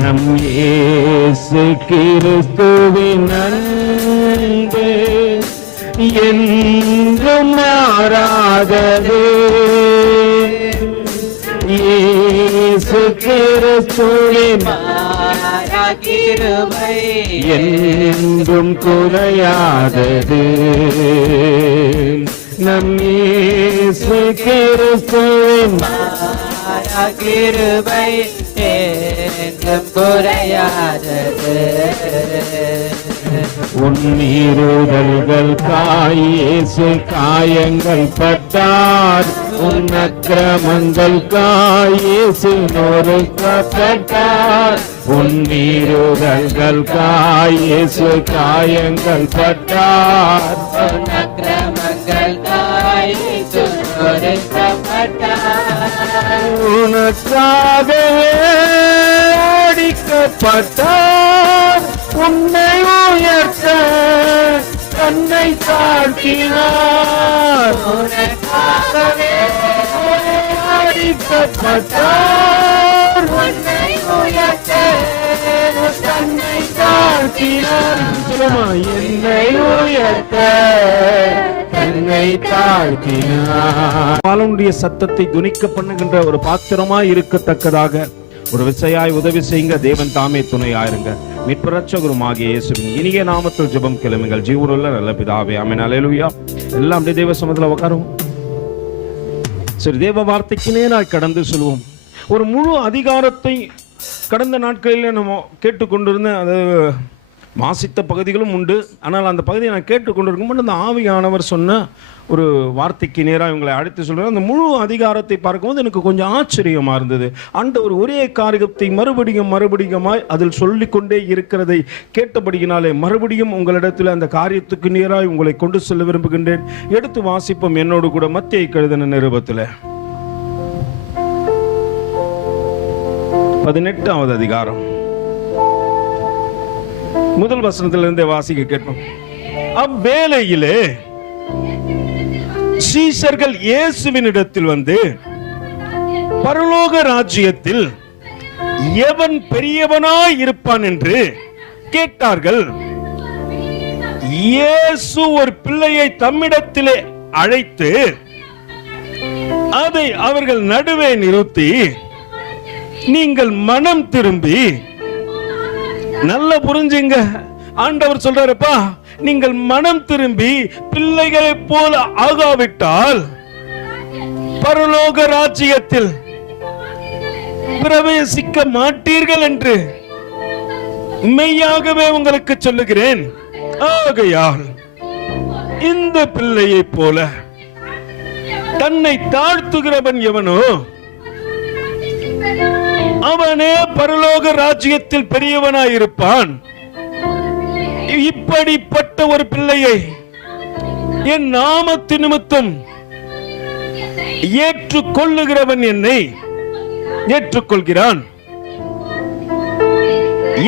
நம் இயேசு கிறிஸ்துவின் அன்பு என்றும் மாறாதது. இயேசு கிறிஸ்துவின் கிருபை என்றும் குறையாதது. நம் இயேசு கிறிஸ்துவின் கிருபை என்றும் குறையாதது. உன்னீருதல்கள் இயேசு காயங்கள் பட்டார், உன் அக்கிரமங்கள் இயேசு நொறுக்கப்பட்டார். உன்னீருதல்கள் இயேசு காயங்கள் பட்டார், உன் அக்கிரமங்கள் இயேசு நொறுக்கப்பட்டார். உனக்காகவே அடிக்கப்பட்டார், உன்னை உயர்த்த தன்னை தாழ்த்தினார். உனக்காகவே அடிக்கப்பட்டார், உன்னை உயர்த்த தன்னை தாழ்த்தினார். சொல்லுமா, என்னை உயர்த்த தன்னை தாழ்த்தினார். பாலனுடைய சத்தத்தை துணிக்க பண்ணுகின்ற ஒரு பாத்திரமாய் இருக்கத்தக்கதாக ஒரு விசையாய் உதவி செய்யுங்க. தேவன் தாமே துணையாயிருங்க. மீட்பரட்சகருமாகிய இயேசுவின் இனிய நாமத்தில் ஜெபம் கேளுங்கள். ஜீவனுள்ள நல்ல பிதாவே, ஆமென். அல்லேலூயா. எல்லாம் அப்படியே தேவ சமூகத்துல உட்காரும். சரி, தேவ வார்த்தைக்கு நேராய் கடந்து சொல்லுவோம். ஒரு முழு அதிகாரத்தை கடந்த நாட்களில் நம்ம கேட்டுக்கொண்டிருந்தேன். அது வாசித்த பகுதிகளும் உண்டு. ஆனால் அந்த பகுதியை நான் கேட்டுக்கொண்டிருக்கும்போது அந்த ஆவியானவர் சொன்ன ஒரு வார்த்தைக்கு நேராக இவங்களை அழைத்து சொல்கிறேன். அந்த முழு அதிகாரத்தை பார்க்கும்போது எனக்கு கொஞ்சம் ஆச்சரியமாக இருந்தது. ஆண்டவர் ஒரே காரியத்தை மறுபடியுமாய் அதில் சொல்லிக்கொண்டே இருக்கிறதை கேட்டபடியினாலே மறுபடியும் உங்களிடத்தில் அந்த காரியத்துக்கு நேராக உங்களை கொண்டு செல்ல விரும்புகின்றேன். எடுத்து வாசிப்போம் என்னோடு கூட. மத்தேயு எழுதின நிருபத்தில் 18வது அதிகாரம் முதல் வசனத்திலிருந்தே வாசிக்க கேட்போம். அவ்வேளையிலே சீஷர்கள் இயேசுவினிடத்தில் வந்து, பரலோக ராஜ்யத்தில் எவன் பெரியவனாய் இருப்பான் என்று கேட்டார்கள். இயேசு ஒரு பிள்ளையை தம்மிடத்திலே அழைத்து அதை அவர்கள் நடுவே நிறுத்தி, நீங்கள் மனம் திரும்பி, நல்ல புரிஞ்சுங்க, ஆண்டவர் சொல்றாருப்பா, நீங்கள் மனம் திரும்பி பிள்ளைகளை போல ஆகாவிட்டால் பரலோக ராஜ்யத்தில் பிரவேசிக்க மாட்டீர்கள் என்று மெய்யாகவே உங்களுக்கு சொல்லுகிறேன். ஆகையால் இந்த பிள்ளையை போல தன்னை தாழ்த்துகிறவன் எவனோ அவனே பரலோக ராஜ்யத்தில் பெரியவனாயிருப்பான். இப்படிப்பட்ட ஒரு பிள்ளையை என் நாமத்து நிமித்தம் ஏற்றுக்கொள்ளுகிறவன் என்னை ஏற்றுக்கொள்கிறான்.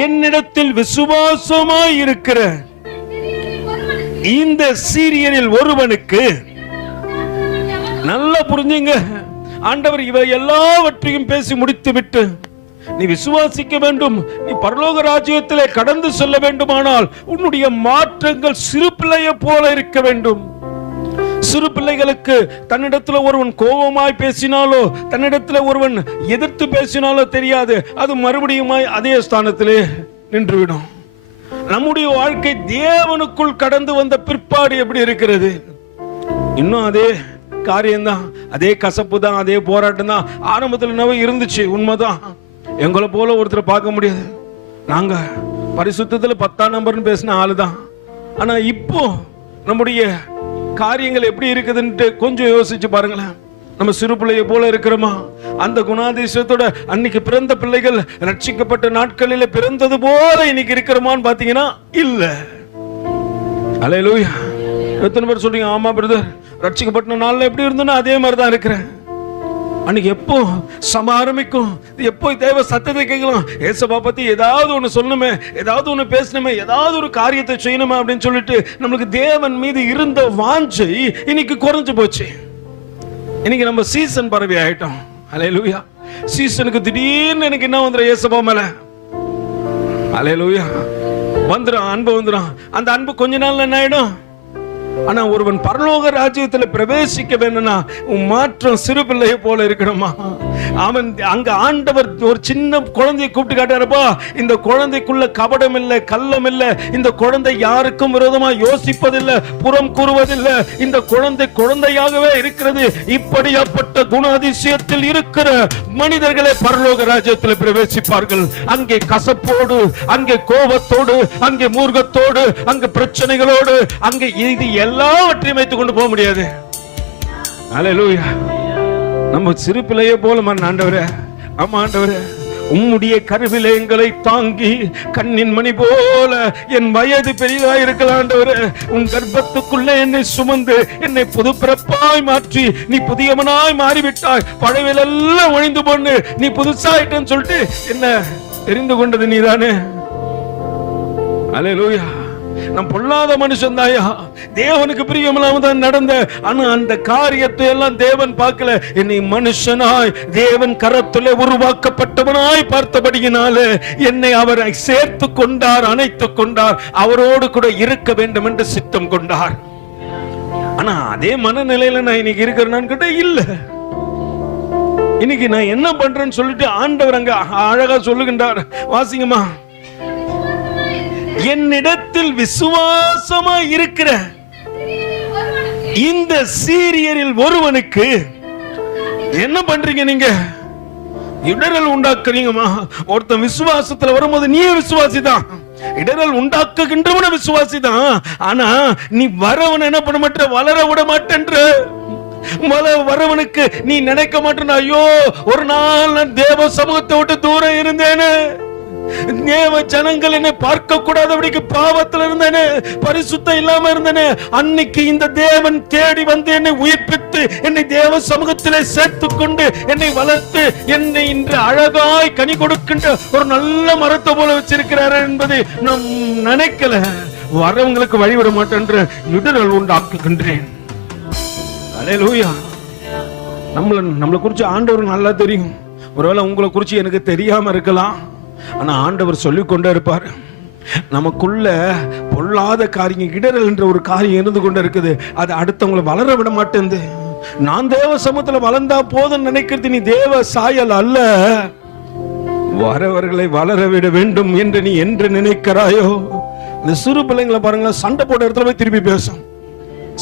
என்னிடத்தில் விசுவாசமாய் இருக்கிற இந்த சீரியனில் ஒருவனுக்கு, நல்லா புரிஞ்சுங்க, ஆண்டவர் இவை எல்லாவற்றையும் பேசி முடித்துவிட்டு, நீ விசுவாசிக்க வேண்டும், நீ பரலோக ராஜ்யத்திலே கடந்து செல்ல வேண்டுமானால் உன்னுடைய மாற்றங்கள் சிறு பிள்ளையை போல இருக்க வேண்டும். சிறு பிள்ளைகளுக்கு தன்னிடத்துல ஒருவன் கோபமாய் பேசினாலோ, தன்னிடத்துல ஒருவன் எதிர்த்து பேசினாலோ தெரியாது, அது மறுபடியுமாய் அதே ஸ்தானத்திலே நின்றுவிடும். நம்முடைய வாழ்க்கை தேவனுக்குள் கடந்து வந்த பிற்பாடு எப்படி இருக்கிறது? இன்னும் அதே காரியம்தான், அதே கசப்பு தான், அதே போராட்டம் தான் ஆரம்பத்தில் இருந்துச்சு. உண்மைதான், எங்களை போல ஒருத்தர் பார்க்க முடியாது. நாங்க பரிசுத்தத்தில் 10ஆம் நம்பர்னு பேசின ஆளு தான். ஆனா இப்போ நம்முடைய காரியங்கள் எப்படி இருக்குதுன்ட்டு கொஞ்சம் யோசிச்சு பாருங்களேன். நம்ம சிறு பிள்ளைய போல இருக்கிறோமா? அந்த குணாதிசயத்தோட அன்னைக்கு பிறந்த பிள்ளைகள் ரட்சிக்கப்பட்ட நாட்களில் பிறந்தது போல இன்னைக்கு இருக்கிறோமான்னு பாத்தீங்கன்னா இல்ல. அல்லேலூயா. எத்தனை பேர் சொல்றீங்க, ஆமா பிரதர், ரட்சிக்கப்பட்ட நாள்ல எப்படி இருந்தோன்னா அதே மாதிரிதான் இருக்கிறேன். அன்னைக்கு எப்போ சம ஆரம்பிக்கும், எப்போ தேவ சத்தத்தை கேட்கலாம், ஏசப்பா பத்தி ஏதாவது ஒண்ணு சொல்லணுமே, ஏதாவது ஒண்ணு பேசணுமே, ஏதாவது ஒரு காரியத்தை செய்யணுமே அப்படின்னு சொல்லிட்டு நம்மளுக்கு தேவன் மீது இருந்த வாஞ்சை இன்னைக்கு குறைஞ்சு போச்சு. இன்னைக்கு நம்ம சீசன் பறவை ஆயிட்டோம். அல்லேலூயா. சீசனுக்கு திடீர்னு எனக்கு என்ன வந்துடும், ஏசப்பா மேல அல்லேலூயா. வந்துடும், அன்பு வந்துடும். அந்த அன்பு கொஞ்ச நாள்ல என்ன ஆயிடும்? ஆனா ஒருவன் பரலோக ராஜ்யத்துல பிரவேசிக்க வேணும்னா மாற்றம் சிறு பிள்ளையை போல இருக்கணுமா? அவன் அங்க ஆண்டவர் ஒரு சின்ன குழந்தையை கூப்பிட்டு காட்டாருப்பா, இந்த குழந்தைக்குள்ள கபடம் இல்லை, கள்ளம் இல்லை, இந்த குழந்தை யாருக்கும் விரோதமா யோசிப்பதில்லை, புறம் கூறுவதில்லை, இந்த குழந்தை குழந்தையாகவே இருக்கிறது. இப்படியாப்பட்ட குண அதிசயத்தில் இருக்கிற மனிதர்களை பரலோக ராஜ்யத்தில் பிரவேசிப்பார்கள். அங்கே கசப்போடு, அங்கே கோபத்தோடு, அங்கே மூர்க்கத்தோடு, அங்கே பிரச்சனைகளோடு, அங்கே இது எல்லாவற்றையும் வைத்துக் கொண்டு போக முடியாது. அல்லேலூயா. நம்ம சிறு பிள்ளையை போல ஆண்டவரே, ஆமா ஆண்டவரே, உம்முடைய கருவிலே எங்களை தாங்கி கண்ணின் மணி போல என் வயது பெரிதா இருக்கலாம் ஆண்டவரே, உன் கர்ப்பத்துக்குள்ளே என்னை சுமந்து என்னை புது பிறப்பாய் மாற்றி நீ புதியவனாய் மாறிவிட்டாய். பழையவெல்லாம் ஒழிந்து போன்னு நீ புதுசாயிட்டேன்னு சொல்லிட்டு என்ன தெரிந்து கொண்டது நீதானே. அல்லேலூயா. நான் பொல்லாத மனுஷன் தாயா, தேவனுக்கு பிரியமில்லாம தான் நடந்த. ஆனா அந்த காரியத்தை எல்லாம் தேவன் பார்க்கல. என்னை மனுஷனாய் தேவன் கரத்திலே உருவாக்கப்பட்டவனாய் பார்த்தபடியினாலே என்னை அவர் சேர்த்து கொண்டார், அணைத்துக் கொண்டார், அவரோடு கூட இருக்க வேண்டும் என்று சித்தம் கொண்டார். ஆனா அதே மனநிலையில நான் இன்னைக்கு இருக்கிறேன்னு கேட்டா இல்ல. இன்னைக்கு நான் என்ன பண்றேன்னு சொல்லிட்டு ஆண்டவர் அங்க அழகா சொல்லுகின்றார். வாசிங்கம்மா. என்னிடத்தில் விசுவாசமா இருக்கிற இந்த சீரியரில் ஒருவனுக்கு என்ன பண்றீங்க? நீங்க இடரல் உண்டாக்குறீங்கம்மா. ஒருத்தன் விசுவாசத்துல வரும்போது நீ விசுவாசி தான், இடரல் உண்டாக்குகின்றவன விசுவாசி தான். ஆனா நீ வரவன் என்ன பண்ண மாட்ட, வளர விட மாட்டேன்ற. வரவனுக்கு நீ நினைக்க மாட்டேன், ஐயோ ஒரு நாள் நான் தேவ சமூகத்தை விட்டு தூரம் இருந்தேன்னு, தேவ ஜனங்கள் என்னை பார்க்க கூடாதபடிக்கு பாவத்தில் இருந்தேனே, பரிசுத்தம் இல்லாம இருந்தேனே, அன்னைக்கு இந்த தேவன் தேடி வந்து என்னை உயிர்ப்பித்து என்னை தேவ சமூகத்திலே சேர்த்துக் கொண்டு என்னை வளர்த்து என்னை இன்று அழகாய் கனி கொடுக்கின்ற ஒரு நல்ல மரத்தை போல வச்சிருக்கிறார் என்பதை நாம் நினைக்கல. வரவங்களுக்கு வழிவிட மாட்டேன்ற இடரல் உண்டாக்குகின்றேன். அல்லேலூயா. நம்மளை குறிச்சு ஆண்டவர் நல்லா தெரியும். ஒருவேளை உங்களை குறிச்சு எனக்கு தெரியாம இருக்கலாம். ஆனா ஆண்டவர் சொல்லிக் கொண்டே இருப்பார். நமக்குள்ள பொல்லாத காரியம், இடரல் என்ற ஒரு காரியம் இருந்து கொண்டு இருக்குது. அது அடுத்தவங்களை வளர விட மாட்டேங்குது. நான் தேவ சமூகத்துல வளர்ந்தா போதும் நினைக்கிறது நீ தேவ சாயல் அல்ல. வரவர்களை வளர விட வேண்டும் என்று நீ என்று நினைக்கிறாயோ. இந்த சிறு பிள்ளைங்களை பாருங்களேன், சண்டை போட்ட இடத்துல போய் திருப்பி பேசும்,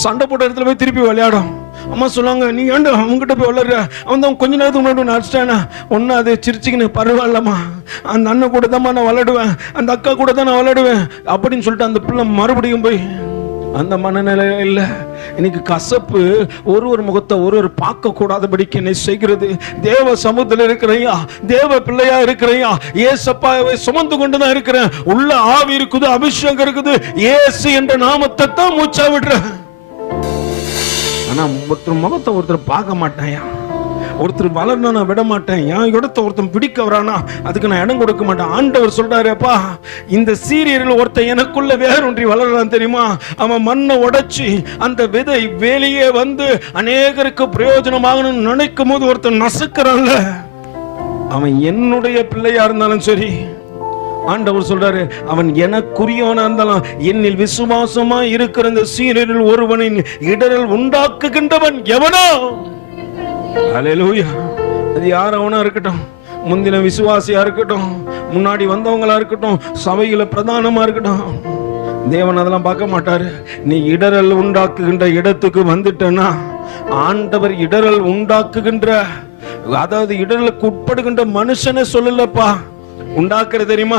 சண்டை போட்ட இடத்துல போய் திருப்பி விளையாடும். அம்மா சொல்லுவாங்க, நீ ஏண்டு அவங்ககிட்ட போய் வளர்ற, அவன் தான் கொஞ்ச நேரத்துக்கு முன்னாடி ஒன்று அடிச்சிட்டானா, ஒன்னும் அதை சிரிச்சுக்கின்னு பரவாயில்லம்மா, அந்த அண்ணன் கூட தான் நான் விளையாடுவேன், அந்த அக்கா கூட தான் நான் விளையாடுவேன் அப்படின்னு சொல்லிட்டு அந்த பிள்ளை மறுபடியும் போய் அந்த மனநிலை இல்லை. இன்னைக்கு கசப்பு ஒரு முகத்தை ஒரு பார்க்க கூடாதபடிக்கு என்னை செய்கிறது. தேவ சமூகத்தில் இருக்கிறையா, தேவ பிள்ளையா இருக்கிறையா, ஏசப்பாவை சுமந்து கொண்டுதான் இருக்கிறேன். உள்ள ஆவி இருக்குது, அபிஷேகம் இருக்குது, ஏசு என்ற நாமத்தை தான் மூச்சா விடுறேன். ஆனா ஒருத்தர் முகத்தை ஒருத்தர் பார்க்க மாட்டேன், ஒருத்தர் வளரணும் நான் விட மாட்டேன், என் இடத்தை ஒருத்தன் பிடிக்க வரானா அதுக்கு நான் இடம் கொடுக்க மாட்டேன். ஆண்டவர் சொல்றாருப்பா, இந்த சீரியரில் ஒருத்தன் எனக்குள்ள வேறொன்றி வளரலாம் தெரியுமா, அவன் மண்ணை உடைச்சி அந்த விதை வெளியே வந்து அநேகருக்கு பிரயோஜனமாகணும்னு நினைக்கும் போது ஒருத்தன் நசுக்கிறான்ல, அவன் என்னுடைய பிள்ளையா இருந்தாலும் சரி, ஆண்டவர் சொல்றாரு அவன் எனக்குரியவனா இருந்தாலும் என்னில் விசுவாசமா இருக்கிற இந்த சீரியரில் ஒருவனின் இடரல் உண்டாக்குகின்றவன் எவனோ. அல்லேலூயா. அது யாரவனா இருக்கட்டும், முந்தின விசுவாசியா இருக்கட்டும், முன்னாடி வந்தவங்களா இருக்கட்டும், சபையில பிரதானமா இருக்கட்டும், தேவன் அதெல்லாம் பார்க்க மாட்டாரு. நீ இடரல் உண்டாக்குகின்ற இடத்துக்கு வந்துட்டனா, ஆண்டவர் இடரல் உண்டாக்குகின்ற, அதாவது இடரலுக்கு உட்படுகின்ற மனுஷனை சொல்லலப்பா, உண்டாக்குற தெரியுமா,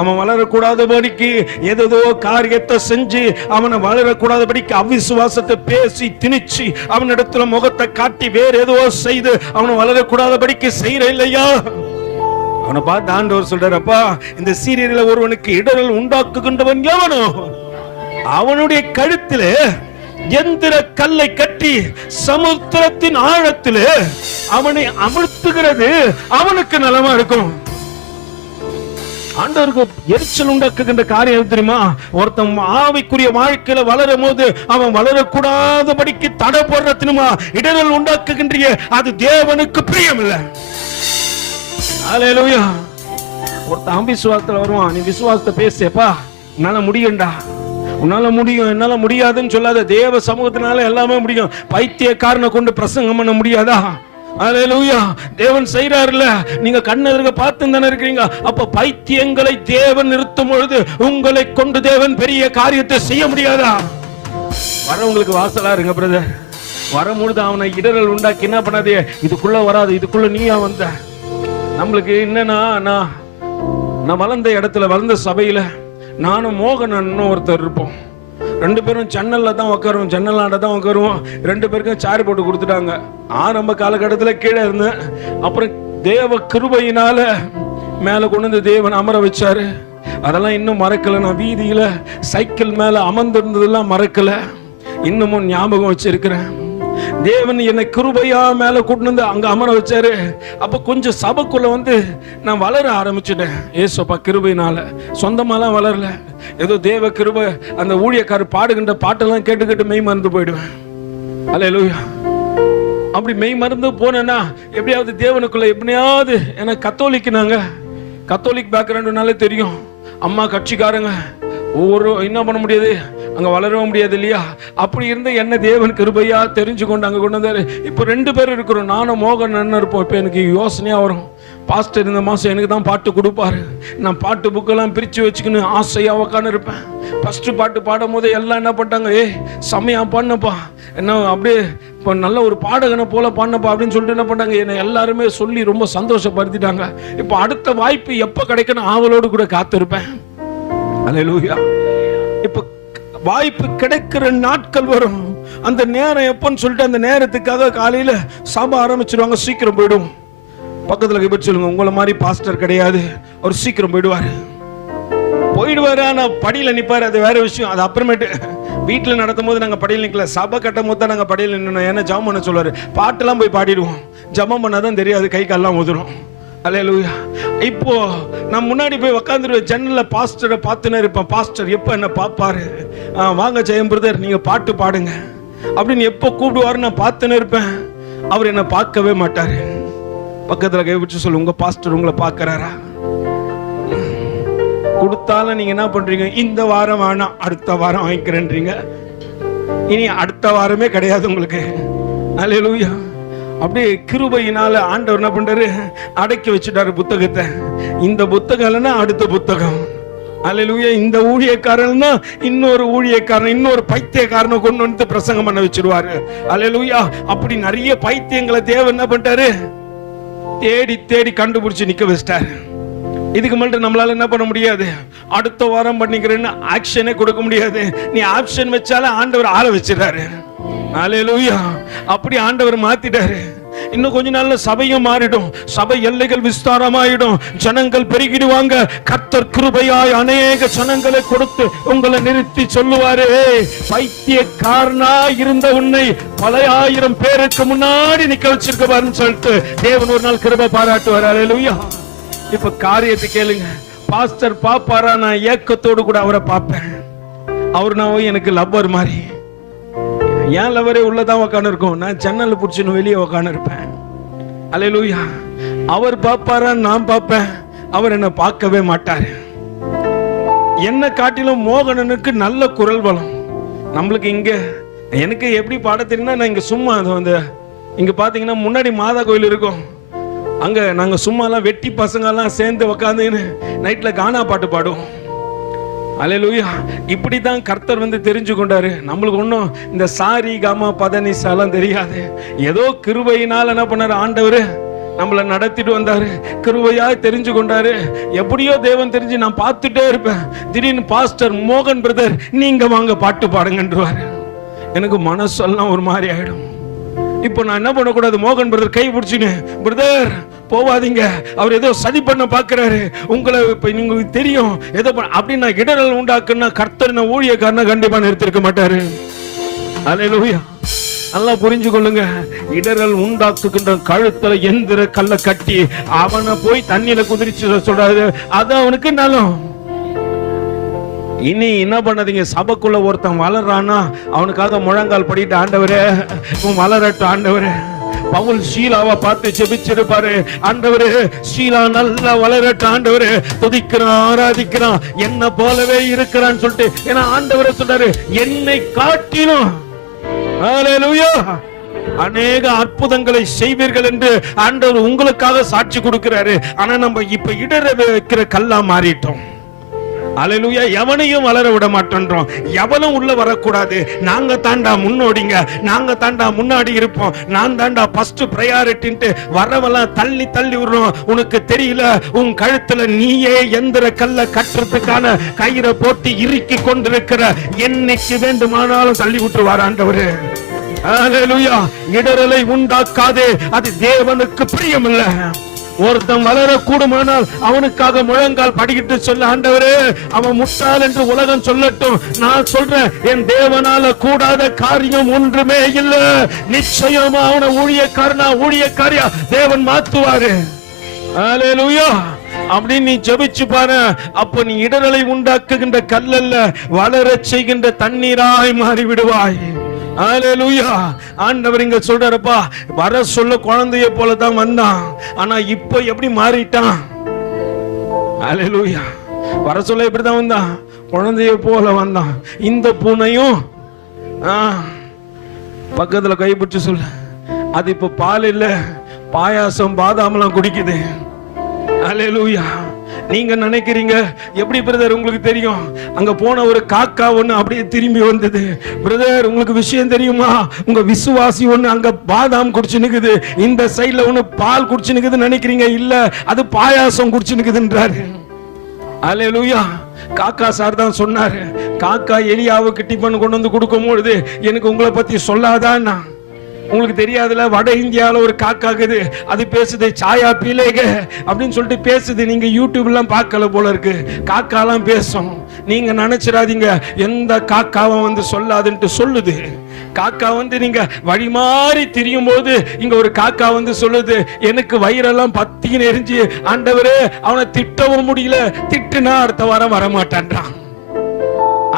அவன் வளரக்கூடாதபடிக்கு ஏதோ காரியத்தை செஞ்சு அவனை வளரக்கூடாதபடிக்கு அவிசுவாசத்தை பேசி திணிச்சு அவனிடத்துல முகத்தை காட்டி வேற ஏதோ செய்து அவனை வளரக்கூடாதபடிக்கு செய்யற இல்லையா. அவனை பார்த்து ஆண்டவர் சொல்றாரப்பா, இந்த சீரியரில் ஒருவனுக்கு இடரல் உண்டாக்குகின்றவன் எவனோ அவனுடைய கழுத்திலே எந்திர கல்லை கட்டி சமுத்திரத்தின் ஆழத்திலே அவனை அமர்த்துகிறது அவனுக்கு நலமா இருக்கும். ஆண்டவருக்கு எரிச்சல் உண்டாக்குகின்ற காரியம் தெரியுமா, ஒருத்தன் ஆவிக்குரிய வாழ்க்கையில வளரும் போது அவன் வளரக்கூடாதபடிக்கு தடை போடுறதுமா இடரல் உண்டாக்குகின்ற அது தேவனுக்கு பிரியம் இல்லை. அல்லேலூயா. ஒருத்தன் அவிசுவாசத்துல வருவான், நீ விசுவாசத்தை பேசப்பா, உன்னால முடியும்டா, உன்னால முடியும், என்னால முடியாதுன்னு சொல்லாத. தேவ சமூகத்தினால எல்லாமே முடியும். பைத்தியக்காரனை கொண்டு பிரசங்கம் பண்ண முடியாதா? அல்லேலூயா. தேவன் செய்றாருல, நீங்க கண்ணெதிர்க்க பார்த்து தானே இருக்கிறீங்க. அப்ப பைத்தியங்களை தேவன் நிறுத்தும் பொழுது உங்களை கொண்டு தேவன் பெரிய காரியத்தை செய்ய முடியாதா? வரவங்களுக்கு வாசலா இருங்க பிரதர். வரும்பொழுது அவனை இடரல் உண்டாக்கி என்ன பண்ணாதே, இதுக்குள்ள வராது, இதுக்குள்ள நீயா வந்த. நம்மளுக்கு என்னன்னா, நான் வளர்ந்த இடத்துல, வளர்ந்த சபையில நானும் மோகன் ஒருத்தர் இருப்போம். 2 பேரும் ஜன்னல்ல தான் உட்காருவோம், ஜன்னலாண்ட தான் உட்காருவோம். 2 பேருக்கும் சாரி போட்டு கொடுத்துட்டாங்க. ஆரம்ப காலகட்டத்தில் கீழே இருந்தேன். அப்புறம் தேவ கிருபையினால மேல கொண்டு வந்து தேவன் அமர வச்சாரு. அதெல்லாம் இன்னும் மறக்கல. நான் வீதியில சைக்கிள் மேல அமர்ந்திருந்ததெல்லாம் மறக்கல, இன்னமும் ஞாபகம் வச்சிருக்கிறேன். தேவன் என்னை கிருபையா மேல கூட்டு வந்து அங்க அமர வச்சாரு. அப்ப கொஞ்சம் சபைக்குள்ள வந்து நான் வளர ஆரம்பிச்சுட்டேன். ஏசப்பா கிருபையினால. சொந்தமாலாம் வளரல, ஏதோ தேவ கிருபை. அந்த ஊழியக்காரர் பாடுகின்ற பாட்டெல்லாம் கேட்டு கேட்டு மெய் மறந்து போயிடுவேன். அல்லேலூயா. அப்படி மெய் மறந்து போனேன்னா எப்படியாவது தேவனுக்குள்ள எப்படியாவது, ஏன்னா கத்தோலிக்குனாங்க, கத்தோலிக் பேக்ரவுண்டுனாலே தெரியும். அம்மா கட்சிக்காரங்க, ஒவ்வொரு என்ன பண்ண முடியாது, அங்க வளரவும் முடியாது இல்லையா? அப்படி இருந்த என்ன தேவன் கிருபையா தெரிஞ்சு கொண்டு அங்க கொண்டு வந்தாரு. இப்போ 2 பேர் இருக்கிறோம், நானும் மோகன் அண்ணன் இருப்போம். இப்போ எனக்கு யோசனையா வரும், பாஸ்டர் இந்த மாசம் எனக்கு தான் பாட்டு கொடுப்பாரு. நான் பாட்டு புக்கெல்லாம் பிரிச்சு வச்சுக்கணும் ஆசையா உக்காந்து இருப்பேன். ஃபர்ஸ்ட் பாட்டு பாடும் போது எல்லாம் என்ன பண்ணிட்டாங்க, செம்மையா பாடினப்பா, என்ன அப்படியே இப்போ நல்ல ஒரு பாடகனை போல பாடினப்பா அப்படின்னு சொல்லிட்டு என்ன பண்ணாங்க, என்னை எல்லாருமே சொல்லி ரொம்ப சந்தோஷப்படுத்திட்டாங்க. இப்போ அடுத்த வாய்ப்பு எப்போ கிடைக்கணும் ஆவலோடு கூட காத்திருப்பேன். அல்லேலூயா. இப்போ வாய்ப்பு கிடைக்கிற நாட்கள் வரும். அந்த நேரம் எப்பன்னு சொல்லிட்டு அந்த நேரத்துக்காக காலையில சபை ஆரம்பிச்சிருவாங்க, சீக்கிரம் போயிடும். பக்கத்துல போய் சொல்லுங்க, உங்களை மாதிரி பாஸ்டர் கிடையாது, அவர் சீக்கிரம் போயிடுவாரு. ஆனா படியில நிப்பாரு, அது வேற விஷயம். அது அப்புறமேட்டு வீட்டுல நடத்தும் போது நாங்க படியில் நிக்கல, சபை கட்டும் போது தான் நாங்க படியில் நின்னோம். ஏன்னா ஜபம் பண்ண சொல்லுவாரு, பாட்டெல்லாம் போய் பாடிடுவோம். ஜபம் பண்ணாதான் தெரியாது, கை கால்லாம் உதிரும். அல்லேலூயா. இப்போ நான் முன்னாடி போய் உட்காந்துருவேன், ஜன்னல்ல பாஸ்டரை பார்த்துன்னு இருப்பேன். பாஸ்டர் எப்போ என்ன பார்ப்பாரு, வாங்க ஜெயம் பிரதர் நீங்க பாட்டு பாடுங்க அப்படின்னு எப்போ கூப்பிடுவாரு, நான் பார்த்துன்னு இருப்பேன். அவர் என்ன பார்க்கவே மாட்டாரு. பக்கத்துல கை வச்சு சொல்லு, உங்க பாஸ்டர் உங்களை பார்க்கறாரா? கொடுத்தாலும் நீங்க என்ன பண்றீங்க, இந்த வாரம் வேணாம் அடுத்த வாரம் வாங்கிக்கிறேன்றீங்க. இனி அடுத்த வாரமே கிடையாது உங்களுக்கு. அல்லேலூயா. அப்படியே கிருபையினால ஆண்டவர் என்ன பண்றாரு, அடக்கி வச்சுட்டாரு புத்தகத்தை. இந்த புத்தகம் இல்லைன்னா அடுத்த புத்தகம். அல்லேலூயா. இந்த ஊழியக்காரன்னா இன்னொரு ஊழியக்காரன், இன்னொரு பைத்தியக்காரனை கொண்டு வந்து பிரசங்கம் பண்ண வச்சிருவாரு. அல்லேலூயா. அப்படி நிறைய பைத்தியங்களை தேவன் என்ன பண்ணிட்டாரு, தேடி தேடி கண்டுபிடிச்சு நிக்க வச்சிட்டாரு. இதுக்கு மேல நம்மளால என்ன பண்ண முடியாது, அடுத்த வாரம் பண்ணிக்கிறேன்னு ஆக்ஷனே கொடுக்க முடியாது. நீ ஆப்ஷன் வச்சால ஆண்டவர் ஆள வச்சிட்டாரு. அல்லேலூயா. அப்படி ஆண்டவர் மாத்திட்டாரு. இன்னும் கொஞ்ச நாள்ல சபையும் மாறிடும், சபை எல்லைகள் விஸ்தாரமாயிடும், ஜனங்கள் பெருகிடுவாங்க. கர்த்தர் கிருபையாய் அநேக ஜனங்களை கொடுத்து உங்களை நிறுத்தி சொல்லுவாரு, பைத்தியக்காரனா இருந்த உன்னை பல 1000 பேருக்கு முன்னாடி நிக்க வச்சிருக்கவாருன்னு சொல்லிட்டு தேவன் ஒரு நாள் கிருபை பாராட்டுவார். அல்லேலூயா. இப்ப காரியத்தை கேளுங்க, பாஸ்டர் பாப்பாரா? நான் ஏக்கத்தோடு கூட அவரை பார்ப்பேன். அவர் நான் எனக்கு லவ்வர் மாதிரி, ஏன் லவரே உள்ளதான் உக்காந்து இருக்கும், நான் ஜன்னல் பிடிச்சின்னு வெளியே உக்காந்து இருப்பேன். அல்லேலூயா. அவர் பாப்பாரா? நான் பார்ப்பேன், அவர் என்ன பார்க்கவே மாட்டாரு. என்ன காட்டிலும் மோகனனுக்கு நல்ல குரல் வளம். நம்மளுக்கு இங்க எனக்கு எப்படி பாட தெரியும்னா, நான் இங்க சும்மா வந்து இங்க பாத்தீங்கன்னா முன்னாடி மாதா கோயில் இருக்கும், அங்க நாங்க சும்மாலாம் வெட்டி பசங்க எல்லாம் சேர்ந்து உக்காந்துன்னு நைட்ல கானா பாட்டு பாடுவோம். அல்லேலூயா. இப்படிதான் கர்த்தர் வந்து தெரிஞ்சு கொண்டாரு. நம்மளுக்கு ஒன்றும் இந்த சாரி காமா பதனிசாலாம் தெரியாது. ஏதோ கிருபையினால் என்ன பண்ணாரு, ஆண்டவர் நம்மளை நடத்திட்டு வந்தாரு, கிருபையா தெரிஞ்சு கொண்டாரு. எப்படியோ தேவன் தெரிஞ்சு நான் பார்த்துட்டே இருப்பேன். திடீர்னு பாஸ்டர் மோகன் பிரதர் நீங்க வாங்க பாட்டு பாடுங்கன்றுவாரு. எனக்கு மனசெல்லாம் ஒரு மாதிரி ஆயிடும். இப்போ நான் என்ன பண்ணக்கூடாது, மோகன் பிரதர் கை பிடிச்சின்னு, பிரதர் போவாதீங்க, அவர் ஏதோ சதி பண்ண பாக்குறாரு, உங்களை இப்ப உங்களுக்கு தெரியும் ஏதோ அப்படின்னு நான் இடரல் உண்டாக்குன்னா கர்த்தர் ஊழியக்காரனை கண்டிப்பா நிறுத்திருக்க மாட்டாரு. அல்லேலூயா. நல்லா புரிஞ்சு கொள்ளுங்க, இடரல் உண்டாக்குகின்ற கழுத்துல எந்திர கல்ல கட்டி அவனை போய் தண்ணியில குதிரிச்சு சொல்றாரு, அது அவனுக்கு நலம். இனி என்ன பண்ணாதீங்க, சபைக்குள்ள ஒருத்தன் வளர்றானா அவனுக்காக முழங்கால் படிட்டு, ஆண்டவரே வளரட்டும், ஆண்டவரே பவுல் ஷீலாவை பார்த்து ஜெபிச்சிருப்பாரு, ஆண்டவரே ஷீலா நல்லா வளரட்டும் ஆண்டவரே, துதிக்கிறான் ஆராதிக்கிறான் என்ன போலவே இருக்கிறான்னு சொல்லிட்டு. ஏன்னா ஆண்டவரே சொல்றாரு என்னை காட்டிலும் ஹல்லேலூயா அநேக அற்புதங்களை செய்வீர்கள் என்று ஆண்டவர் உங்களுக்காக சாட்சி கொடுக்கிறாரு. ஆனா நம்ம இப்ப இடற வைக்கிற கல்லா மாறிட்டோம். அல்லேலூயா. எவனையும் வளர விட மாட்டோம், எவனும் உள்ள வரக்கூடாது. நாங்க தாண்டா முன்னோடிங்க, நாங்க தாண்டா முன்னாடி இருப்போம், நான் தாண்டா ஃபர்ஸ்ட் பிரையாரிட்டின்ட்டு வரவெல்லாம் தள்ளி தள்ளி விடுறோம். உனக்கு தெரியல, உன் கழுத்துல நீயே எந்திர கல்ல கட்டுறதுக்கான கயிறை போட்டு இறுக்கி கொண்டிருக்கிற, என்னைக்கு வேண்டுமானாலும் தள்ளி விட்டுருவார் ஆண்டவரு. அல்லேலூயா. இடரலை உண்டாக்காதே, அது தேவனுக்கு பிரியமில்ல. ஒருத்தன் வளர கூடுமானால் அவனுக்காக முழங்கால் படிக்கிட்டு சொல்ல, ஆண்டவரே அவன் முட்டாள் என்று உலகம் சொல்லட்டும், நான் சொல்றேன் என் தேவனால கூடாத காரியம் ஒன்றுமே இல்லை. நிச்சயமா அவனை ஊழியக்காரியா தேவன் மாத்துவாரு. அல்லேலூயா. அப்படின்னு நீ ஜெபிச்சு பாரு. அப்ப நீ இடரலை உண்டாக்குகின்ற கல்லல்ல, வளர செய்கின்ற தண்ணீராய் மாறி விடுவாய். அல்லேலூயா. ஆண்டவர் இங்க சொல்றாருப்பா, வர சொல்ல குழந்தைய போல தான் வந்தான், ஆனா இப்ப எப்படி மாறிட்டான். அல்லேலூயா. வர சொல்ல எப்படிதான் வந்தான், குழந்தைய போல வந்தான். இந்த பூனையும் பக்கத்துல கைப்பிடிச்சு சொல்ல, அது இப்ப பால் இல்ல, பாயாசம் பாதாமெல்லாம் குடிக்குது. அல்லேலூயா. நீங்க நினைக்கிறீங்க எப்படி பிரதர், உங்களுக்கு தெரியும் அங்க போன ஒரு காக்கா ஒண்ணு அப்படியே திரும்பி வந்தது. பிரதர் உங்களுக்கு விஷயம் தெரியுமா, உங்க விசுவாசி ஒண்ணு அங்க பாதாம் குடிச்சு நிக்குது, இந்த சைடுல ஒண்ணு பால் குடிச்சு நிக்குதுன்னு நினைக்கிறீங்க, இல்ல அது பாயாசம் குடிச்சு நிக்குதுன்றாரு. அல்லேலூயா. காக்கா சார் தான் சொன்னாரு, காக்கா எலியாவுக்கு டிபன் கொண்டு வந்து கொடுக்கும் பொழுது எனக்கு உங்களை பத்தி சொல்லாதான். உங்களுக்கு தெரியாதுல, வட இந்தியாவில் ஒரு காக்காக்குது, அது பேசுது சாயா பீலேக அப்படின்னு சொல்லிட்டு பேசுது. நீங்க யூடியூப்லாம் பார்க்கல போல இருக்கு, காக்காலாம் பேசும். நீங்க நினைச்சிடாதீங்க எந்த காக்காவும் வந்து சொல்லாதுன்ட்டு சொல்லுது. காக்கா வந்து நீங்க வழி மாறி திரியும் போது இங்க ஒரு காக்கா வந்து சொல்லுது, எனக்கு வயிறெல்லாம் பத்தின்னு எரிஞ்சு ஆண்டவரே அவனை திட்டவும் முடியல, திட்டுனா அடுத்த வாரம் வரமாட்டான்றான்.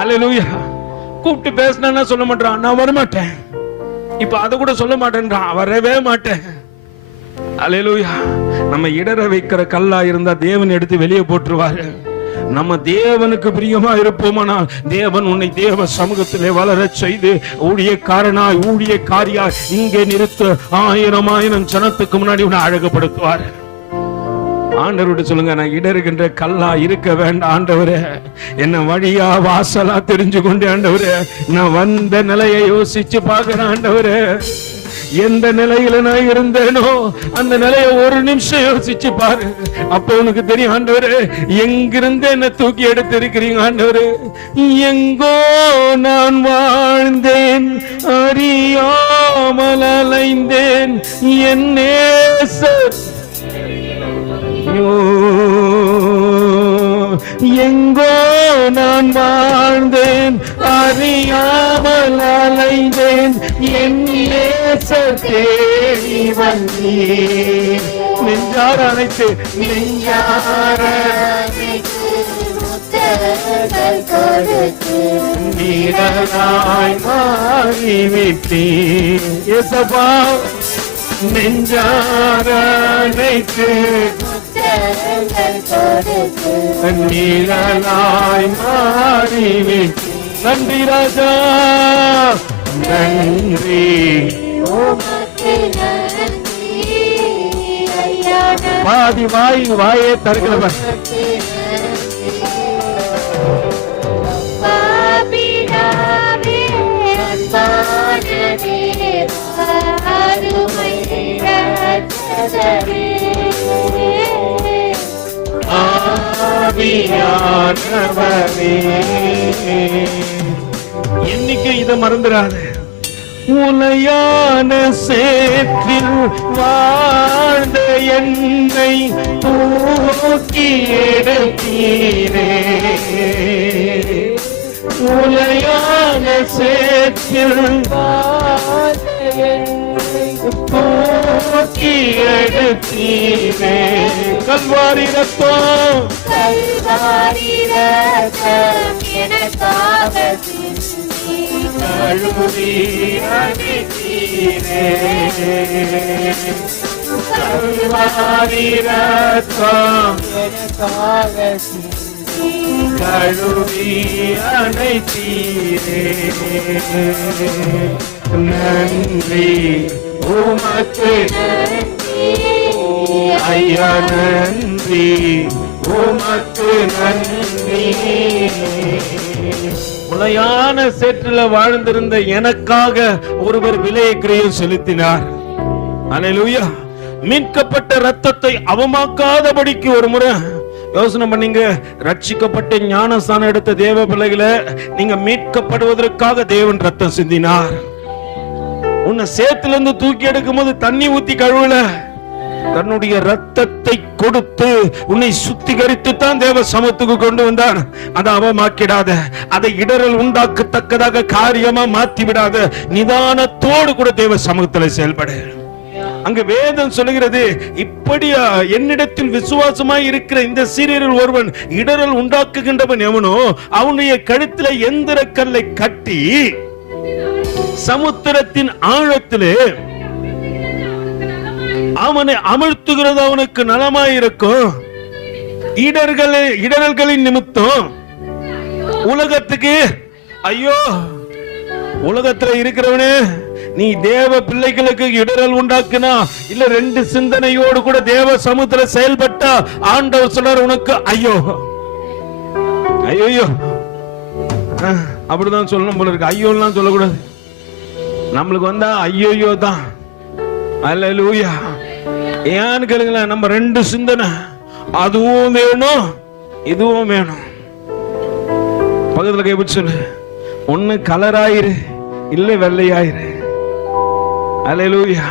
அல்லேலூயா. கூப்பிட்டு பேசினா சொல்ல மாட்டான், நான் வரமாட்டேன். இப்ப அத கூட சொல்ல மாட்டேன்றான், வரவே மாட்டேன். அல்லேலூயா. நம்ம இடற வைக்கிற கல்லா இருந்தா தேவன் எடுத்து வெளியே போட்டுருவாரு. நம்ம தேவனுக்கு பிரியமா இருப்போமானால் தேவன் உன்னை தேவ சமூகத்திலே வளர செய்து ஊழியக்காரியாய் இங்கே நிறுத்த ஆயிரம் ஜனத்துக்கு முன்னாடி உன்னை அழகுபடுத்துவார். ஆண்டவரோட சொல்லுங்க, நான் இடறுகின்ற கல்லா இருக்க வேண்டாம் ஆண்டவரே, என்ன வழியா வாசலா தெரிஞ்சு கொண்டு ஆண்டவரே, நான் வந்த நிலையை யோசிச்சு பார்க்கிறேன் ஆண்டவரே. எந்த நிலையில நான் இருந்தேனோ அந்த நிலையை ஒரு நிமிஷம் யோசிச்சு பாரு. அப்ப உனக்கு தெரியும் ஆண்டவரே எங்கிருந்து என்ன தூக்கி எடுத்திருக்கிறீங்க ஆண்டவரே. எங்கோ நான் வாழ்ந்தேன், அறியாமல் அலைந்தேன், என் நேசர் எங்கோ நான் வாழ்ந்தேன், அறியாமல் அலைந்தேன், என் நேசர் தேடி வந்தீர். நெஞ்சார அணைத்து நீராய் மாறிவிட்டீர். ஏசப்பா நெஞ்சார அணைத்து நீராய் மாறிவிட்டீர். நன்றி ராஜா, நன்றி. பாதி வாயே தருகிறவர் என்னைக்கு இதை மறந்துடாது. உலையான சேற்றில் வாழ்ந்த என்னை தூக்கி எடுத்தீரே. உலையான சேற்றில் வாழ்ந்த என்னை தூக்கி எடுத்தீரே. கல்வாரி ரத்தம் எனக்காக கழுவி அடித்தீரே. கல்வாரி ரத்தம் எனக்காக சிந்தி கழுவி அணைத்தீரே. நன்றி உமக்கு ஐயா, நன்றி உமக்கு நன்றி. உளையான சேற்றில வாழ்ந்திருந்த எனக்காக ஒருவர் விலையை கிரயம் செலுத்தினார். அல்லேலூயா. மீட்கப்பட்ட ரத்தத்தை அவமாக்காதபடிக்கு ஒரு முறை யோசனை பண்ணீங்க. ரட்சிக்கப்பட்ட ஞானஸ்தானம் எடுத்த தேவ பிள்ளைகளை, நீங்க மீட்கப்படுவதற்காக தேவன் ரத்தம் சிந்தினார். உன்னை சேத்துல இருந்து தூக்கி எடுக்கும் போது தண்ணி ஊத்தி கழுவல, தன்னுடைய ரத்தத்தை கொடுத்து உன்னை சுத்திகரித்து தான் தேவ சமத்துக்கு கொண்டு வந்தார். அதை அவமாக்கிடாத, அதை இடரல் உண்டாக்கத்தக்கதாக காரியமா மாத்தி விடாத, நிதானத்தோடு கூட தேவ சமூகத்தில் செயல்பட. அங்க வேதம் சொல்லுகிறது, இப்படியா என்னிடத்தில் விசுவாசமாய் இருக்கிற இந்த சீரியரில் ஒருவன் இடரல் உண்டாக்குகின்றவன் எவனோ அவனுடைய கழுத்துல எந்திர கல்லை கட்டி சமுத்திரத்தின் ஆழத்திலே அவனை அமிழ்த்துகிறது அவனுக்கு நலமாயிருக்கும். இடரல்களின் நிமித்தம் உலகத்துக்கு ஐயோ. உலகத்துல இருக்கிறவனே, நீ தேவ பிள்ளைகளுக்கு இடரல் உண்டாக்குனா இல்ல ரெண்டு சிந்தனையோடு கூட தேவ சமூகத்துல செயல்பட்டா ஆண்டவர் சொல்றார் உனக்கு ஐயோ ஐயோ. அப்படிதான் சொல்லணும் போல இருக்கு. ஐயோலாம் சொல்லக்கூடாது. நம்மளுக்கு வந்தா ஐயோ தான். அல்லேலூயா. ஏன்னு கேளுங்களேன், நம்ம ரெண்டு சிந்தனை, அதுவும் வேணும் இதுவும் வேணும். பக்கத்துல கைப்பிடி சொல்லு, ஒண்ணு கலராயிரு இல்ல வெள்ளையாயிரு. அல்லேலூயா.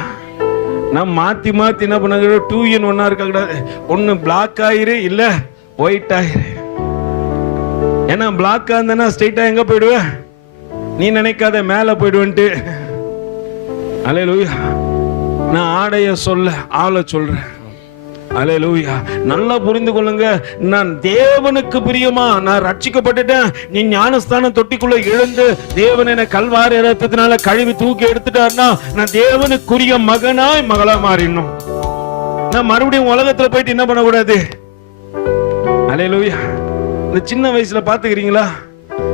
நான் மாத்தி மாத்தி என்ன பண்ண, 2 in 1 இருக்க கூடாது. ஒண்ணு பிளாக் ஆயிரு இல்ல ஒயிட் ஆயிரு. ஏன்னா பிளாக்கா இருந்தா ஸ்ட்ரெயிட்டா எங்க போயிடுவேன், நீ நினைக்காத மேல போயிடுவேன்ட்டு. அல்லேலூயா. நான் ஆடைய சொல்ல ஆளை சொல்றேன். அல்லேலூயா. நல்லா புரிந்து கொள்ளுங்க. நான் தேவனுக்கு பிரியமா, நான் ரட்சிக்கப்பட்டுட்டேன். நீ ஞானஸ்தானம் தொட்டிக்குள்ள எழுந்து தேவன் என கல்வாரி ரத்தத்தினால கழுவி தூக்கி எடுத்துட்டாருன்னா நான் தேவனுக்குரிய மகனாய் மகளா மாறிடணும். நான் மறுபடியும் உலகத்துல போயிட்டு என்ன பண்ணக்கூடாது. அல்லேலூயா. இந்த சின்ன வயசுல பாத்துக்கிறீங்களா,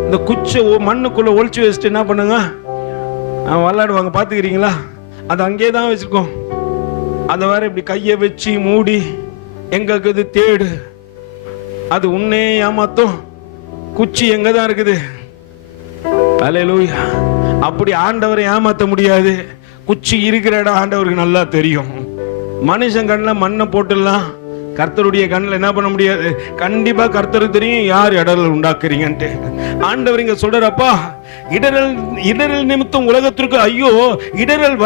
இந்த குச்சை மண்ணுக்குள்ள ஒளிச்சு வச்சுட்டு என்ன பண்ணுங்க, விளையாடுவாங்க. பாத்துக்கிறீங்களா? அது அங்கே தான் வச்சிருக்கோம். அதை வேற இப்படி கையை வச்சு மூடி எங்க இருக்குது தேடு. அது உன்னே ஏமாத்தும். குச்சி எங்க தான் இருக்குது. அல்லேலூயா. அப்படி ஆண்டவரை ஏமாத்த முடியாது. குச்சி இருக்கிற இடம் ஆண்டவருக்கு நல்லா தெரியும். மனுஷன் கண்ணில் மண்ணை போட்டுடலாம், கர்த்தருடைய கண்ணில் என்ன பண்ண முடியாது. கண்டிப்பா கர்த்தருக்கு தெரியும் யார் இடரல் உண்டாக்குறீங்கன்ட்டு. ஆண்டவர் இங்க சொல்றப்பா, இடரல் நிமித்தம் உலகத்திற்கு ஐயோ. இடரல்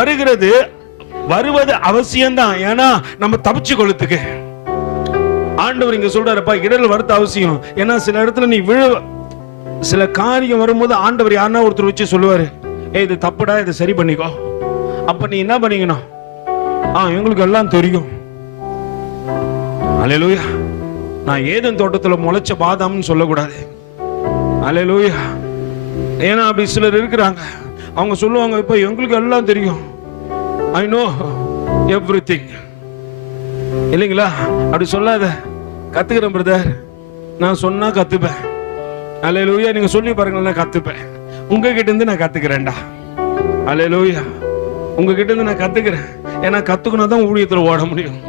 வருவது அவசியம்தான். ஏன்னா நம்ம தப்பிச்சு கொள்ளுத்துக்கு ஆண்டவர் இங்க சொல்றாருப்பா, இடரல் வரது அவசியம். ஏன்னா சில இடத்துல நீ சில காரியம் வரும்போது ஆண்டவர் யாருன்னா ஒருத்தர் வச்சு சொல்லுவாரு, இது தப்புடா, இதை சரி பண்ணிக்கோ. அப்ப நீ என்ன பண்ணீங்கன்னா, எங்களுக்கு எல்லாம் தெரியும். அல்லேலூயா. நான் ஏதேன் தோட்டத்துல முளைச்ச பாதாம்னு சொல்லக்கூடாது. அல்லேலூயா. ஏன்னா அப்படி சிலர் இருக்கிறாங்க, அவங்க சொல்லுவாங்க, இப்ப எங்களுக்கு எல்லாம் தெரியும், I know everything. இல்லைங்களா? அப்படி சொல்லாத. கத்துக்கிறேன் பிரதர், நான் சொன்னா கத்துப்பேன். அல்லேலூயா. நீங்க சொல்லி பாருங்களேன், நான் கத்துப்பேன். உங்ககிட்ட இருந்து நான் கத்துக்கிறேன்டா. அல்லேலூயா. உங்ககிட்ட இருந்து நான் கத்துக்கிறேன். ஏன்னா கத்துக்கணும் தான் ஊழியத்துல ஓட முடியும்.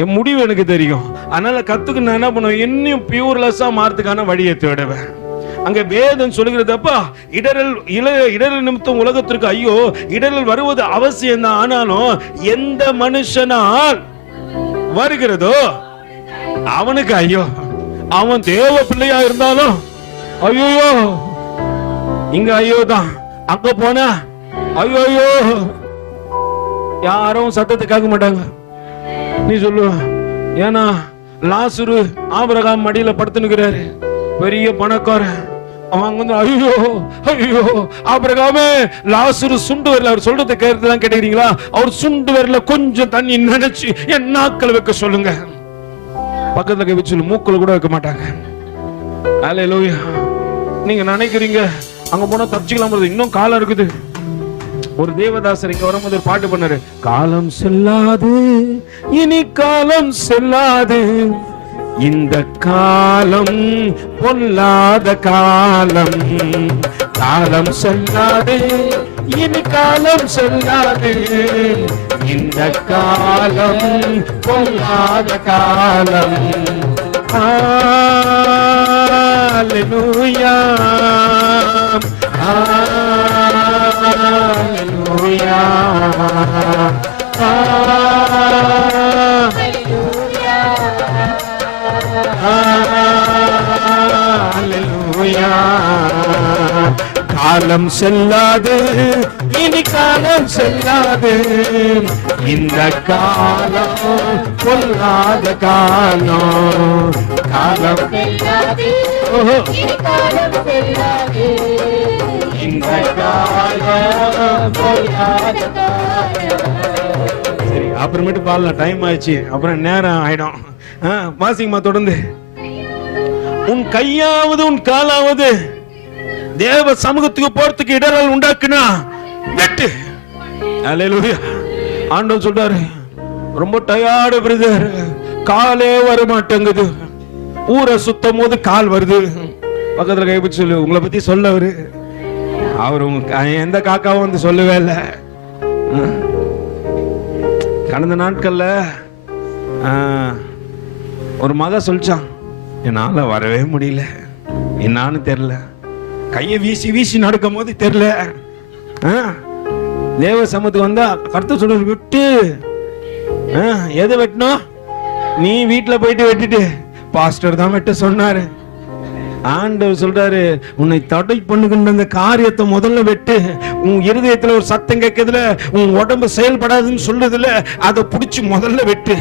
என் முடிவு எனக்கு தெரியும். அதனால கத்துக்கு நான் என்ன பண்ணுவேன், இன்னும் பியூர்லெஸ்ஸா மாறதுக்கான வழியை தேடுவேன். அங்க வேதம் சொல்லுகிறதப்பா, இடரல் நிமித்தம் உலகத்திற்கு ஐயோ. இடரல் வருவது அவசியம் தான். ஆனாலும் எந்த மனுஷனால் வருகிறதோ அவனுக்கு ஐயோ. அவன் தேவ பிள்ளையா இருந்தாலும் ஐயோ. இங்க ஐயோ தான், அங்க போனா ஐயோ. யாரும் சத்தத்தை கேட்க மாட்டாங்க. நீ சொல்லுவ, ஏன்னா லாசரு ஆபிரகாம் மடியில படுத்துனுக்கிறாரு, பெரிய பணக்காரன். அவங்க வந்து ஐயோ ஐயோ ஆபிரகாமே, லாசரு சுண்டு வரல. அவர் சொல்றதை கேட்டுதான் கேட்டுக்கிறீங்களா? அவர் சுண்டு வரல, கொஞ்சம் தண்ணி நினைச்சு என் நாக்கள் வைக்க சொல்லுங்க. பக்கத்துல கை வச்சு மூக்கள் கூட வைக்க மாட்டாங்க. அல்லேலூயா. நீங்க நினைக்கிறீங்க அங்க போனா தப்பிச்சுக்கலாம், இன்னும் காலம் இருக்குது. ஒரு தேவதாசர் இங்க வரும்போது ஒரு பாட்டு பண்ணாரு. காலம் செல்லாது இனி காலம் செல்லாது, இந்த காலம் பொல்லாத காலம். காலம் செல்லாது இனி காலம் செல்லாது, இந்த காலம் பொல்லாத காலம். ஹல்லேலூயா ஹல்லேலூயா ஹல்லேலூயா. காலம் செல்லாது இனி காலம் செல்லாது, இந்த காலம் பொல்லாத காலம். காலம் செல்லாது இனி காலம் செல்லாது, இந்த காலம் பொல்லாத காலம். சரி, அப்புறமேட்டு பாடலாம், டைம் ஆயிடுச்சு, அப்புறம் நேரம் ஆயிடும். வாசிங்கம்மா தொடர்ந்து. உன் கையாவது உன் காலாவது தேவ சமூகத்துக்கு போறதுக்கு இடர்கள் உண்டாக்குனா வெட்டு. அல்லேலூயா. ஆண்டவர் சொல்றாரு, ரொம்ப டயர்டு பிரதர், காலே வர மாட்டேங்குது. ஊரை சுத்தம் போது கால் வருது. பக்கத்துல கை பிடிச்சு சொல்லு, உங்களை பத்தி சொல்ல அவரு. அவரு எந்த காக்காவும் வந்து சொல்லவே இல்லை. கடந்த நாட்கள்ல ஒரு மக சொல்லிச்சான், என்னால வரவே முடியல, என்னான்னு தெரியல, கையை வீசி வீசி நடக்கும் போது தெரியல. தேவ சமூகத்துக்கு வந்தா கருத்து சொல்ற, விட்டு எதை வெட்டணும், நீ வீட்டுல போயிட்டு வெட்டிட்டு, பாஸ்டர் தான் வெட்ட சொன்னாரு. ஆண்டவர் சொல்றாரு, உன்னை தடை பண்ணுகின்ற அந்த காரியத்தை முதல்ல வெட்டு. உன் இருதயத்துல ஒரு சத்தம் கேட்கறதுல, உன் உடம்பு செயல்படாதுன்னு சொல்றதுல, அதை புடிச்சு முதல்ல வெட்டு.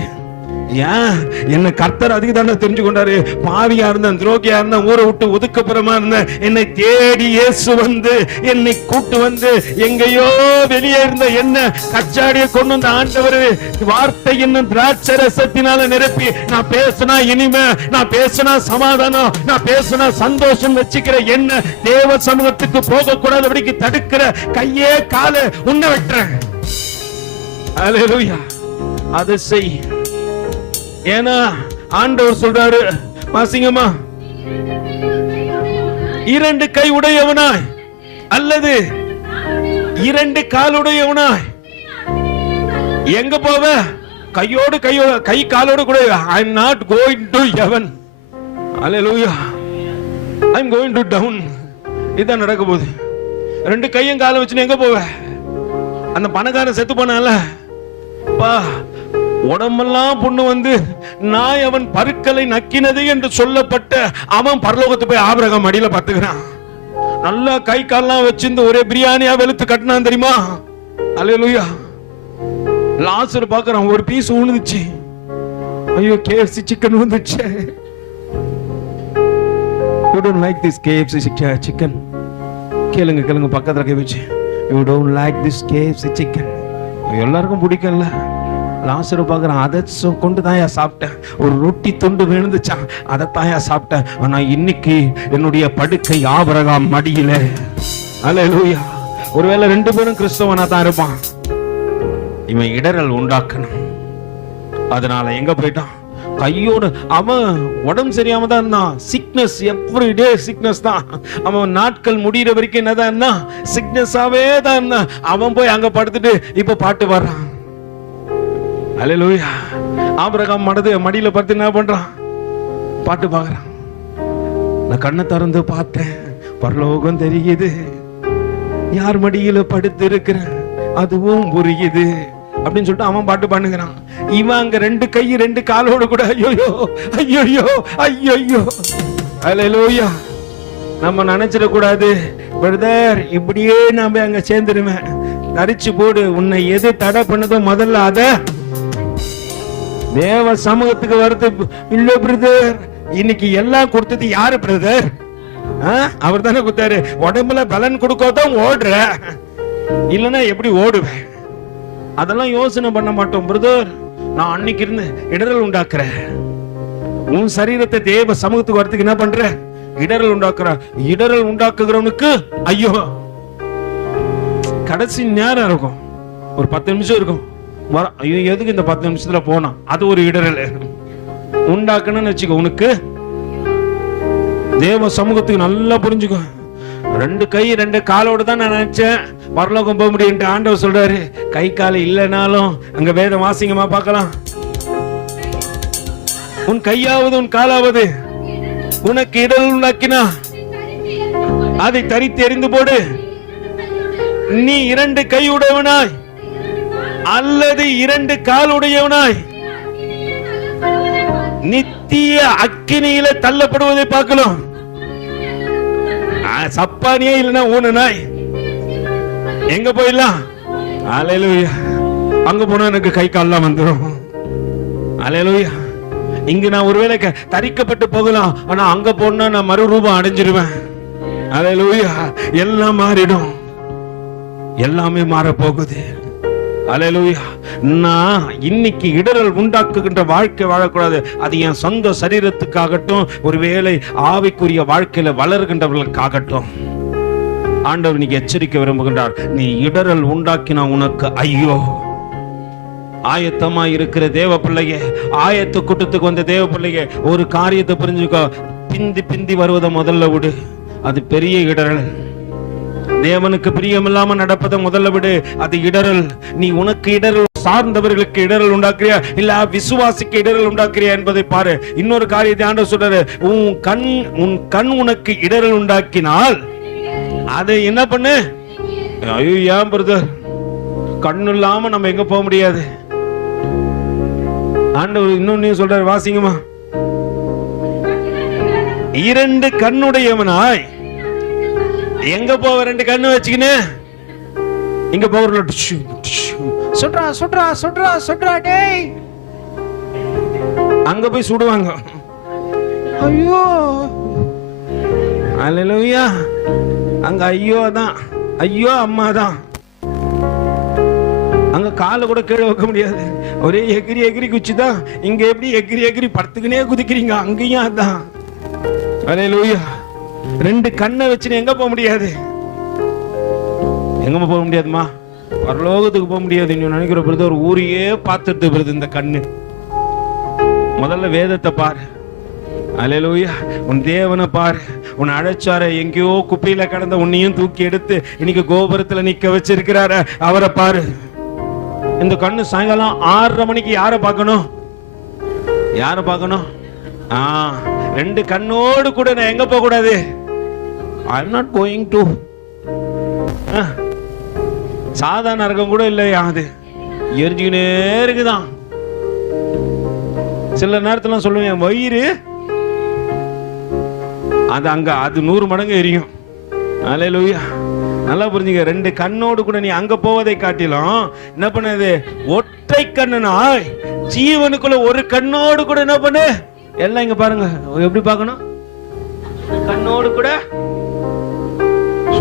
ஏன் என்ன கர்த்தர் அதிக தானே தெரிஞ்சு கொண்டாரு. பாவியா இருந்தேன், துரோகியா இருந்தேன், ஊரை விட்டு ஒதுக்கப்புறமா இருந்தேன், என்னை தேடி இயேசு வந்து என்னை கூட்டு வந்து எங்கேயோ வெளியே இருந்த என்ன கச்சாடிய கொண்டு வந்த ஆண்டவர் வார்த்தை என்னும் திராட்சை ரசத்தினால நிரப்பி, நான் பேசினா இனிமே, நான் பேசினா சமாதானம், நான் பேசினா சந்தோஷம் வச்சுக்கிற என்ன தேவ சமூகத்துக்கு போக கூடாதபடிக்கு தடுக்கிற கையே காலை உன்னை வெட்டுறேன். அல்லேலூயா. அதை செய். ஏன்னா ஆண்டவர் சொல்றாரு, வாசிங்கம்மா, இரண்டு கை உடையவனாய் அல்லது இரண்டு கால் உடையவனாய் எங்க போவ? கையோடு கையோடு கை காலோடு கூட. I am not going to heaven. Hallelujah. I am going to down. இதான் நடக்க போகுது. ரெண்டு கையும் காலை வச்சு எங்க போவ? அந்த பணக்காரன் செத்து போனால, பா உடம்பெல்லாம் புண்ணு வந்து நாய் அவன் பருக்களை நக்கினது என்று சொல்லப்பட்ட அவன் பரலோகத்து போய் ஆபிரகாம் அடியில பத்துக்கிறான். நல்லா கை கால்லாம் வச்சிருந்து ஒரே பிரியாணியா வெளுத்து கட்டினான் தெரியுமா? அல்லேலூயா. லாசர் பார்க்கறான், ஒரு பீஸ் உழுந்துச்சு. ஐயோ, KFC சிக்கன் வந்துச்சு. You don't like this KFC chicken? கேளுங்க கேளுங்க, பக்கத்துல கை வச்சு, You don't like this KFC chicken? எல்லாருக்கும் பிடிக்கல. லாசரு பார்க்கறான், அதை கொண்டு தான் சாப்பிட்டேன். ஒரு ரொட்டி துண்டு விழுந்துச்சான், அதைத்தான் சாப்பிட்டேன். ஆனா இன்னைக்கு என்னுடைய படுக்கை ஆபிரகாம் மடியில. அல்லேலூயா. ஒருவேளை ரெண்டு பேரும் கிறிஸ்தவனா தான் இருப்பான். இவன் இடரல் உண்டாக்கணும். அதனால எங்க போயிட்டான்? கையோடு. அவன் உடம்பு சரியாம தான் இருந்தான். சிக்னஸ், எவ்ரிடே சிக்னஸ் தான். அவன் நாட்கள் முடிகிற வரைக்கும் என்னதான் இருந்தான்? சிக்னஸாவே தான் இருந்தான். அவன் போய் அங்க படுத்துட்டு இப்ப பாட்டு வர்றான். அல்லேலூயா. ஆபிரகாம் மடியில படுத்து என்ன பண்றான்? பாட்டு பாக்குறான். நான் கண்ணை திறந்து பார்த்தேன், பரலோகம் தெரியுது, யார் மடியில படுத்து இருக்கிறேன் அதுவும் புரியுது அப்படின்னு சொல்லிட்டு அவன் பாட்டு பண்ணுகிறான். இவன் அங்க ரெண்டு கை ரெண்டு காலோடு கூட ஐயோ ஐயோ ஐயோ. அல்லேலூயா. நம்ம நினைச்சிட கூடாது, பிரதர் இப்படியே நாம அங்க சேர்ந்துருவேன். தரிச்சு போடு. உன்னை எது தடை பண்ணதோ முதல்ல அத தேவ சமூகத்துக்கு வருது. இல்ல பிரதர், இன்னைக்கு எல்லாம் கொடுத்தது யாரு பிரதர்? அவர் தானே கொடுத்தாரு. உடம்புல பலன் கொடுக்கதான் ஓடுற, இல்லன்னா எப்படி ஓடுவேன்? அதெல்லாம் யோசனை பண்ண மாட்டோம் பிரதர். நான் அன்னைக்கு இருந்து இடரல் உண்டாக்குறேன். உன் சரீரத்தை தேவ சமூகத்துக்கு வரதுக்கு என்ன பண்ற? இடரல் உண்டாக்குற. இடரல் உண்டாக்குகிறவனுக்கு ஐயோ. கடைசி நேரம் இருக்கும், ஒரு 10 நிமிஷம் இருக்கும். ஐயோ எதுக்கு இந்த 10 நிமிஷத்துல போனா, அது ஒரு இடரல் உண்டாக்கணும்னு வச்சுக்கோ. உனக்கு தேவ சமூகத்துக்கு நல்லா புரிஞ்சுக்கோ. 2 கை 2 காலோடு தான் நான் நினைச்சேன் பரலோகம் போக முடியும். ஆண்டவர் சொல்றாரு, கை கால் இல்லைனாலும் அங்க வேதம் வாசிங்கமா பார்க்கலாம். உன் கையாவது உன் காலாவது உனக்கு இடல் உண்டாக்கினா அதை தரித்து எறிந்து போடு. நீ 2 கை உடையவனாய் அல்லது 2 கால் உடையவனாய் நித்திய அக்கினியில தள்ளப்படுவதை பார்க்கலாம். சப்பானியே இல்லைன்னா ஊனனாய் எங்க போயிடலாம்? அல்லேலூயா. அங்க போனா எனக்கு கை கால்லாம் வந்துடும். அல்லேலூயா. இங்க நான் ஒருவேளை தரிக்கப்பட்டு போகலாம், ஆனா அங்க போனா நான் மறுரூபம் அடைஞ்சிருவேன். அல்லேலூயா. எல்லாம் மாறிடும், எல்லாமே மாற போகுது. அல்லேலூயா. நான் இன்னைக்கு இடரல் உண்டாக்குகின்ற வாழ்க்கை வாழக்கூடாது. அது என் சொந்த சரீரத்துக்காகட்டும், ஒருவேளை ஆவிக்குரிய வாழ்க்கையில வளர்கின்றவர்களுக்காகட்டும். ஆண்டவர் இன்னைக்கு எச்சரிக்கை விரும்புகின்றார். நீ இடரல் உண்டாக்கினா உனக்கு ஐயோ. ஆயத்தமா இருக்கிற தேவ பிள்ளையே, ஆயத்த கூட்டத்துக்கு வந்த தேவ பிள்ளையே, ஒரு காரியத்தை புரிஞ்சுக்கோ. பிந்தி வருவதை முதல்ல விடு, அது பெரிய இடரல். தேவனுக்கு பிரியமில்லாம நடப்பதை முதல்ல விடு, அது இடரல். நீ உனக்கு இடரல், சார்ந்தவர்களுக்கு இடரல் உண்டாக்குறியா இல்ல விசுவாசிக்கு இடரல் உண்டாக்குறியா என்பதை பாரு. இன்னொரு காரியத்தை ஆண்டவர் சொல்றாரு, உன் கண் உனக்கு இடரல் உண்டாக்கினால் அதை என்ன பண்ணு? ஐயோ ஏன் பிரதர், கண்ணு இல்லாம நம்ம எங்க போக முடியாது. ஆண்டவர் இன்னொன்னு சொல்றாரு, வாசிங்கம்மா. 2 கண்ணுடையவனாய் எங்க போவ? 2 கண்ணு வச்சுக்கின்னு இங்க போற சுட்ரா சுட்ரா சுட்ரா சுட்ரா டேய், அங்க போய் சுடுவாங்க. ஐயோ அல்லேலூயா. அங்க ஐயோ தான், ஐயோ அம்மா தான். அங்க காலை கூட கீழே வைக்க முடியாது, ஒரே எகிரி எகிரி குச்சிதான். இங்க எப்படி எகிரி எகிரி படுத்துக்கினே குதிக்கிறீங்க, அங்கேயும் அதான். அல்லேலூயா. 2 கண்ணை வச்சுன்னு எங்க போக முடியாது? எங்க போக முடியாதுமா? பரலோகத்துக்கு போக முடியாது. நீ நினைக்கிற பிறகு ஒரு ஊரையே பார்த்துட்டு பிறகு இந்த கண்ணு. முதல்ல வேதத்தை பாரு. அல்லேலூயா. உன் தேவனை பாரு. உன் அழைச்சார எங்கேயோ குப்பையில கடந்த உன்னையும் தூக்கி எடுத்து இன்னைக்கு கோபுரத்துல நிக்க வச்சிருக்கிறாரு, அவரை பாரு. இந்த கண்ணு சாயங்காலம் 6:30 மணிக்கு யாரை பார்க்கணும்? யாரை பார்க்கணும்? 2 கண்ணோடு கூட நான் எங்க போக கூடாது? I am not going to. சாதாரண நரகம் கூட இல்லையா, அது எரிஞ்சுக்கினே இருக்குதான். சில நேரத்துல சொல்லுவேன், வயிறு அது அங்க அது 100 மடங்கு எரியும். அல்லேலூயா. நல்லா புரிஞ்சுங்க. 2 கண்ணோடு கூட நீ அங்க போவதை காட்டிலும் என்ன பண்ணது? ஒற்றை கண்ணனாய் ஜீவனுக்குள்ள 1 கண்ணோடு கூட என்ன பண்ணு? எல்லாம் இங்க பாருங்க, எப்படி பார்க்கணும்? கண்ணோடு கூட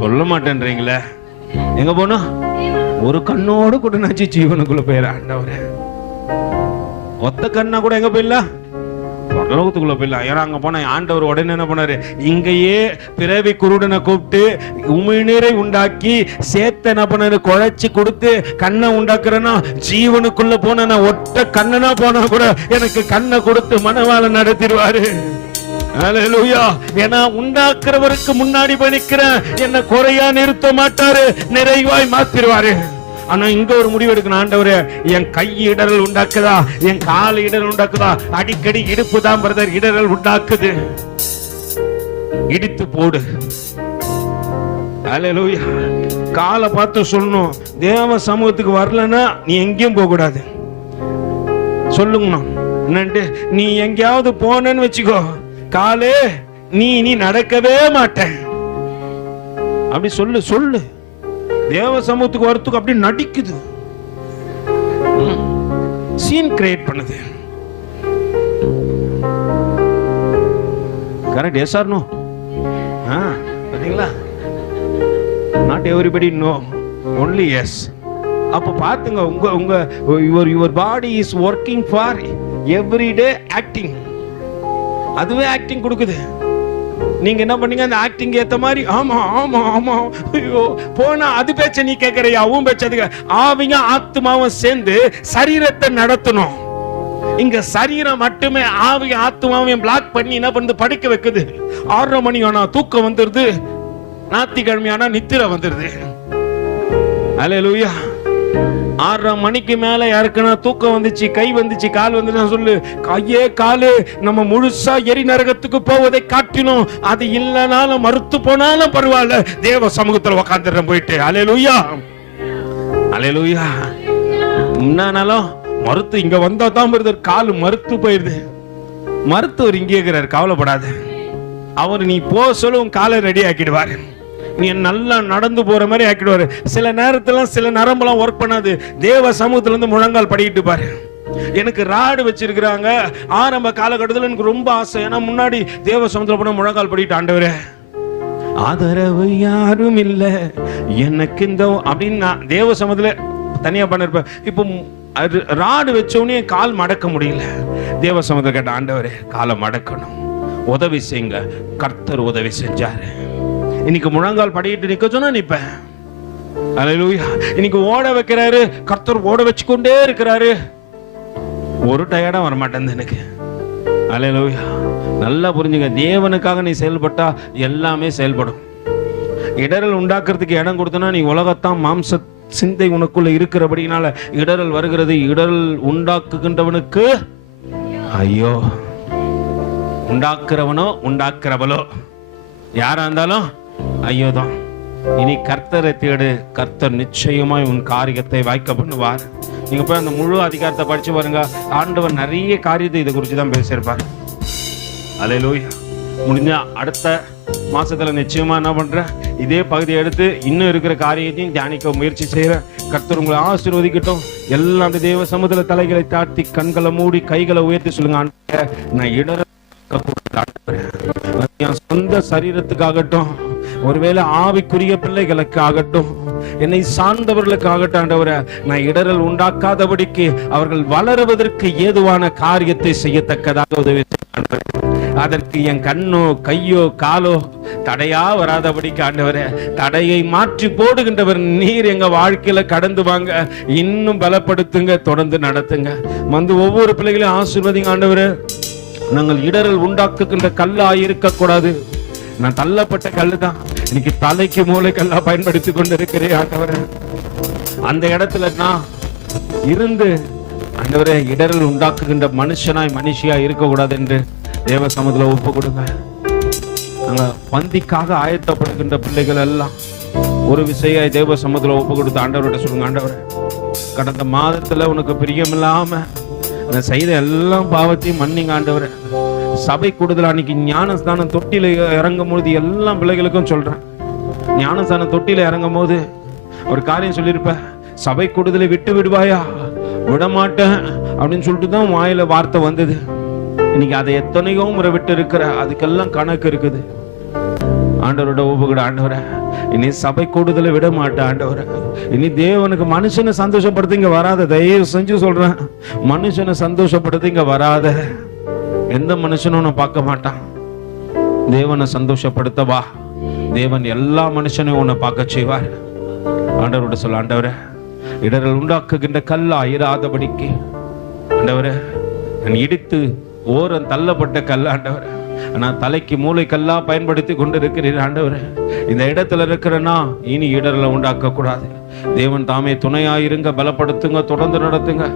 சொல்ல மாட்டேன்றீங்களே. எங்க போனோம்? 1 கண்ணோடு கூட நச்சு ஜீவனுக்குள்ள போயிட. ஆண்டவரே, ஒத்த கண்ணா கூட எங்க போயிடலாம்? பரலோகத்துக்குள்ள போயிடலாம். ஏன்னா அங்க போன ஆண்டவர் உடனே என்ன பண்ணாரு? இங்கேயே பிறவி குருடனை கூப்பிட்டு உமிழ்நீரை உண்டாக்கி சேர்த்து என்ன பண்ணாரு? குழைச்சி கொடுத்து கண்ணை உண்டாக்குறேன்னா, ஜீவனுக்குள்ள போன ஒட்ட கண்ணனா போனா கூட எனக்கு கண்ணை கொடுத்து மனவாள நடத்திடுவாரு. அல்லேலூயா. ஏன்னா உண்டாக்குறவருக்கு முன்னாடி பணிக்கிறேன், என்ன குறையா நிறுத்த மாட்டாரு, நிறைவாய் மாத்திருவாரு. ஆனா இங்க ஒரு முடிவு எடுக்கணும். ஆண்டவரே, என் கை இடரல் உண்டாக்குதா, என் கால் இடரல் உண்டாக்குதா? அடிக்கடி இடுப்பு தான் பிரதர் இடரல் உண்டாக்குது, இடித்து போடு. அல்லேலூயா. காலை பார்த்து சொல்லணும், தேவ சமூகத்துக்கு வரலன்னா நீ எங்கேயும் போக கூடாது. சொல்லுங்க என்னன்ட்டு. நீ எங்கேயாவது போனன்னு வச்சுக்கோ, காலே நீ நடக்கவே மாட்டேன் அப்படி சொல்லு. சொல்லு. தேவ சமூகத்துக்கு வரத்துக்கு அப்படி நடிக்குது, சீன் கிரியேட் பண்ணுது. கரெக்ட்? Yes or no? பாத்தீங்களா? Not everybody no, only yes. அப்ப பாத்துங்க, உங்க your body is working for everyday acting. அதுவே ஆக்டிங் கொடுக்குது. நீங்க என்ன பண்ணீங்க? அந்த ஆக்டிங் ஏத்த மாதிரி ஆமா ஆமா ஆமா ஐயோ போனா அது பேச்ச நீ கேட்கறியா? உன் பேச்சதுக்கு ஆவிங்க ஆத்மாவும் சேர்ந்து சரீரத்தை நடத்தணும். இங்க சரீரம் மட்டுமே ஆவி ஆத்மாவையும் பிளாக் பண்ணி என்ன பண்ணுது? படுக்க வைக்குது. 6:30 மணி ஆனா தூக்கம் வந்துருது, ஞாயிற்றுக்கிழமை ஆனா நித்திரை வந்துருது. அல்லேலூயா. 6:30 மணிக்கு மேல யாருக்குன்னா தூக்கம் வந்துச்சு, கை வந்துச்சு, கால் வந்துச்சு சொல்லு, கையே காலு நம்ம முழுசா எரி நரகத்துக்கு போவதை காட்டினோம். அது இல்லனாலும் மறுத்து போனாலும் பரவாயில்ல, தேவ சமூகத்துல உக்காந்துடுறேன் போயிட்டு. அல்லேலூயா அல்லேலூயா. முன்னாலும் மறுத்து இங்க வந்தா தான் காலு மறுத்து போயிருது. மருத்துவர் இங்கே இருக்கிறார், கவலைப்படாத. அவர் நீ போ சொல்ல உன் காலை ரெடி ஆக்கிடுவாரு. நீ நல்லா நடந்து போற மாதிரி ஆக்கிடுவாரு. சில நேரத்துல சில நரம்பெல்லாம் ஒர்க் பண்ணாது. தேவ சமூகத்துல இருந்து முழங்கால் படிக்கிட்டு பாரு. எனக்கு ராடு வச்சிருக்கிறாங்க. ஆரம்ப காலகட்டத்தில் எனக்கு ரொம்ப ஆசை. ஏன்னா முன்னாடி தேவ சமூகத்துல போன முழங்கால் படிக்கிட்டு, ஆண்டவரே ஆதரவு யாரும் இல்ல எனக்கு இந்த அப்படின்னு நான் தேவ சமூகத்துல தனியா பண்ணிருப்பேன். இப்போ ராடு வச்சோடனே கால் மடக்க முடியல. தேவ சமூகத்தை கேட்ட, ஆண்டவரே காலை மடக்கணும், உதவி செய்யுங்க. கர்த்தர் உதவி செஞ்சாரு. இன்னைக்கு முழங்கால் படிக்கிட்டு நிக்க சொன்னா நிப்பேன். அல்லேலூயா. இன்னைக்கு ஓட வைக்கிறாரு கர்த்தர், ஓட வச்சுக்கொண்டே இருக்கிறாரு. ஒரு டயர்டா வர மாட்டேன் எனக்கு. அல்லேலூயா. நல்லா புரிஞ்சுங்க, தேவனுக்காக நீ செயல்பட்டா எல்லாமே செயல்படும். இடரல் உண்டாக்குறதுக்கு இடம் கொடுத்தனா நீ உலகத்தான் மாம்ச சிந்தை உனக்குள்ள இருக்கிறபடினால இடரல் வருகிறது. இடரல் உண்டாக்குகின்றவனுக்கு ஐயோ. உண்டாக்குறவனோ உண்டாக்குறவளோ யாரா இருந்தாலும் ஐயோதான். இனி கர்த்தரை தேடு, கர்த்தர் நிச்சயமாய் உன் காரியத்தை வாய்க்க பண்ணுவார். நீங்க போய் அந்த முழு அதிகாரத்தை படிச்சு பாருங்க. ஆண்டவர் நிறைய காரியத்தை இதை குறித்து தான் பேசியிருப்பார். அல்லேலூயா. முடிஞ்சா அடுத்த மாசத்துல நிச்சயமா என்ன பண்ற, இதே பகுதியை எடுத்து இன்னும் இருக்கிற காரியத்தையும் தியானிக்க முயற்சி செய்யற. கர்த்தர் உங்களை ஆசீர்வதிக்கட்டும். எல்லாம் தேவ சமூகத்துல தலைகளை தாழ்த்தி கண்களை மூடி கைகளை உயர்த்தி சொல்லுங்க, ஆண்டவரே நான் இடர சொந்த சரீரத்துக்காகட்டும், ஒருவேளை ஆவிக்குரிய பிள்ளைகளுக்கு ஆகட்டும், என்னை சார்ந்தவர்களுக்கு ஆகட்டும், ஆண்டவரே நான் இடரல் உண்டாக்காதபடிக்கு அவர்கள் வளருவதற்கு ஏதுவான காரியத்தை செய்யத்தக்கதாக உதவி செய்ய. அதற்கு என் கண்ணோ கையோ காலோ தடையா வராதபடிக்கு ஆண்டவரே தடையை மாற்றி போடுகின்றவர் நீர். எங்க வாழ்க்கையில கடந்து வாங்க, இன்னும் பலப்படுத்துங்க, தொடர்ந்து நடத்துங்க. வந்து ஒவ்வொரு பிள்ளைகளையும் ஆசீர்வதிங்க ஆண்டவரே. நாங்கள் இடரல் உண்டாக்குகின்ற கல்லா இருக்க கூடாது. நான் தள்ளப்பட்ட கல்லு தான், இன்னைக்கு தலைக்கு மூளை கல்லா பயன்படுத்தி கொண்டிருக்கிறேன் ஆண்டவரே. அந்த இடத்துல நான் இருந்து ஆண்டவரே இடரல் உண்டாக்குகின்ற மனுஷனாய் மனுஷியா இருக்கக்கூடாது என்று தேவ சமூகத்துல ஒப்பு கொடுங்க. நாங்க பந்திக்காக ஆயத்தப்படுகின்ற பிள்ளைகள் எல்லாம் ஒரு விஷயம் தேவ சமூகத்துல ஒப்பு கொடுத்து ஆண்டவர்கிட்ட சொல்லுங்க, ஆண்டவரே கடந்த மாதத்துல உனக்கு பிரியமில்லாம நான் செய்த எல்லாம் பாவத்தையும் மன்னிங்க ஆண்டவரே. சபை கூடுதல் அன்னைக்கு ஞானஸ்தானம் தொட்டில இறங்கும் போது எல்லா பிள்ளைகளுக்கும் சொல்றேன், ஞானஸ்தானம் தொட்டில இறங்கும் போது ஒரு காரியம் சொல்லியிருப்ப, சபை கூடுதலை விட்டு விடுவாயா? விடமாட்டேன் அப்படின்னு சொல்லிட்டு தான் வாயில வார்த்தை வந்தது. இன்னைக்கு அதை எத்தனையோ முறை விட்டு இருக்கிற, அதுக்கெல்லாம் கணக்கு இருக்குது. ஆண்டவரோட ஒப்புக்கிட, ஆண்டவரை இனி சபை கூடுதலை விட மாட்டேன் ஆண்டவரை. இனி தேவனுக்கு மனுஷனை சந்தோஷப்படுத்த இங்க வராத, தயவு செஞ்சு சொல்றேன், மனுஷனை சந்தோஷப்படுத்த இங்க வராத. எந்த மனுஷனும் உன்னை பார்க்க மாட்டான். தேவனை சந்தோஷப்படுத்தவா, தேவன் எல்லா மனுஷனையும் உன்னை பார்க்க செய்வார். ஆண்டவரோட சொல்ல, ஆண்டவரை இடரல் உண்டாக்குகின்ற கல்லா இராதபடிக்கு ஆண்டவரை நான் இடித்து ஓரம் தள்ளப்பட்ட கல் ஆண்டவரை நான் தலைக்கு மூளை கல்லா பயன்படுத்தி கொண்டு இருக்கிறேன் ஆண்டவரே. இந்த இடத்துல இருக்கிறேன்னா இனி இடரலை உண்டாக்க கூடாது. தேவன் தாமே துணையாயிருங்க, பலப்படுத்துங்க, தொடர்ந்து நடத்துங்க.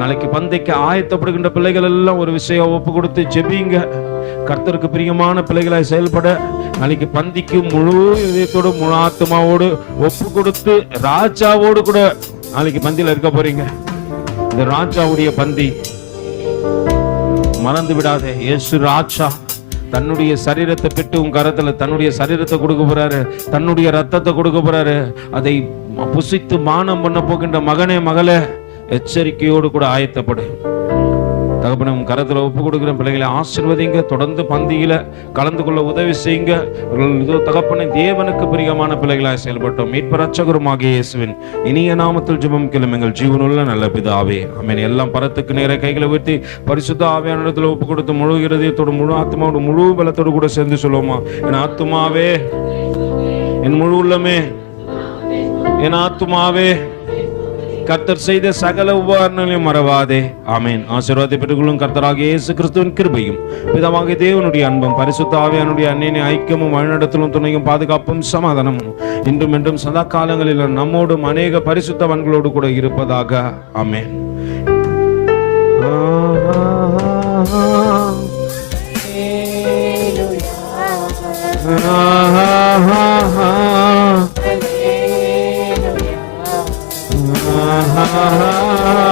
நாளைக்கு பந்தைக்கு ஆயத்தப்படுகின்ற பிள்ளைகள் எல்லாம் ஒரு விஷயம் ஒப்பு கொடுத்து ஜெபிங்க. கர்த்தருக்கு பிரியமான பிள்ளைகளாய் செயல்பட நாளைக்கு பந்திக்கு முழு இதயத்தோடு முழு ஆத்மாவோடு ஒப்பு கொடுத்து ராஜாவோடு கூட நாளைக்கு பந்தியில இருக்க போறீங்க. இந்த ராஜாவுடைய பந்தி மறந்து விடாதே. இயேசு ராஜா தன்னுடைய சரீரத்தை பெற்று உன் கரத்துல தன்னுடைய சரீரத்தை கொடுக்க போறாரு, தன்னுடைய ரத்தத்தை கொடுக்க போறாரு. அதை புசித்து மானம் பண்ண போகின்ற மகனே மகளே, எச்சரிக்கையோடு கூட ஆயத்தப்படு. தகப்பனே உம் கரத்துல ஒப்பு கொடுக்கிற பிள்ளைகளை ஆசீர்வதிங்க. தொடர்ந்து பந்தியில கலந்து கொள்ள உதவி செய்யுங்க. இதோ தகப்பனே தேவனுக்கு பிரியமான பிள்ளைகளாய் செயல்பட்டோம். மீட்பர் இரட்சகருமாகிய இயேசுவின் இனிய நாமத்தில் ஜெபம் கேளும் எங்கள் ஜீவனுள்ள நல்ல பிதாவே, ஆமென். எல்லாம் பரத்துக்கு நேர கைகளை உயர்த்தி பரிசுத்த ஆவியானவரிடத்தில் ஒப்பு கொடுத்து முழு இருதயத்தோடு முழு ஆத்மாவோடு முழு பலத்தோடு கூட சேர்ந்து சொல்லுவோமா? என் ஆத்துமாவே, என் முழு உள்ளமே, என் ஆத்துமாவே கர்த்தர் செய்த சகல உபகாரங்களையும் மறவாதே. ஆமென். ஆசீர்வாதத்தை பெற்றுக்கொள்ளும் கர்த்தராகிய இயேசு கிறிஸ்துவின் கிருபையும் பிதாவாகிய தேவனுடைய அன்பும் பரிசுத்த ஆவியானுடைய அன்னையின் ஐக்கியமும் வழிநடத்தலும் துணையும் பாதுகாப்பும் சமாதானமும் இன்றும் என்றும் சதா காலங்களில் நம்மோடும் அநேக பரிசுத்தவான்களோடு கூட இருப்பதாக. ஆமென். Ha ha ha.